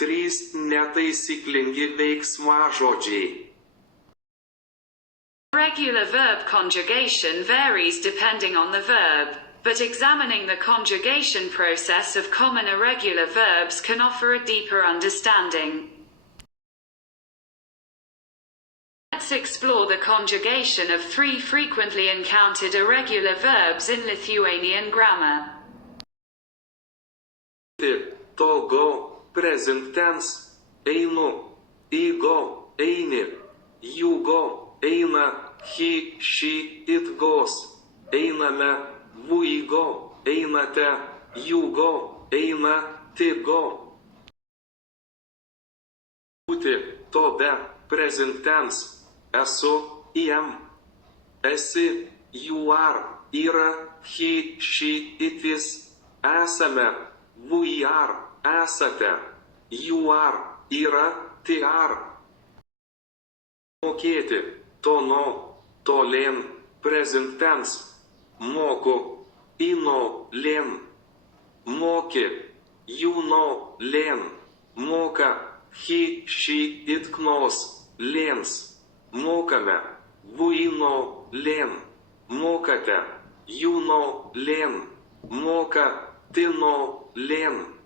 3 netaisyklingi veiksmažodžiai. Regular verb conjugation varies depending on the verb, but examining the conjugation process of common irregular verbs can offer a deeper understanding. Let's explore the conjugation of 3 frequently encountered irregular verbs in Lithuanian grammar. To go, present tense, einu, go, eini, you go, eina, he, she, it goes, einame, we go, einate, you go, eina, ti go. Būti, to be, present tense, esu, am, esi, you are, yra, he, she, it is, esame, we are, esate, you are, yra, ti are. Mokėti, to no, to lėn, present tense, moku, ino, lėn, moki, you know, lėn, moka, he, she, it knows, lėns, mokame, we know, lėn, mokate, you know, lėn, moka, ti know, lėn.